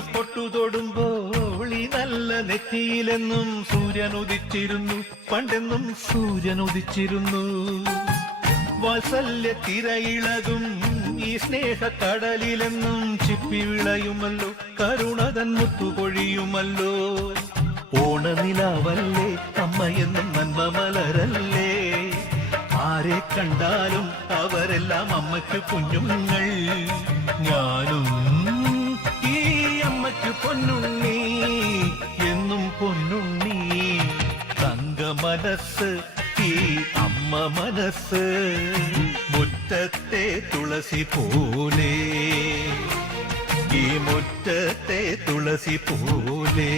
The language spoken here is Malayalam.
പൊട്ടു തൊടുമ്പോൾ ഈ നല്ല നെറ്റിയിലെന്നും സൂര്യൻ ഉദിച്ചിരുന്നു. പണ്ടെന്നും സൂര്യൻ ഉദിച്ചിരുന്നു. വാത്സല്യ തിരയിളകും ഈ സ്നേഹക്കടലിലെന്നും ചിപ്പി വിളയുമല്ലോ. കരുണതൻ മുത്തുപൊഴിയുമല്ലോ ഓണനിലാവല്ലേ അമ്മയെന്നും നന്മ മലരല്ലേ? ആരെ കണ്ടാലും അവരെല്ലാം അമ്മയ്ക്ക് കുഞ്ഞുങ്ങൾ. ഞാനും പൊന്നുണ്ണി എന്നും പൊന്നുണ്ണി. തങ്ക മനസ്സ് ഈ അമ്മ മനസ്സ് മുറ്റത്തെ തുളസി പോലെ. ഈ മുറ്റത്തെ തുളസി പോലെ.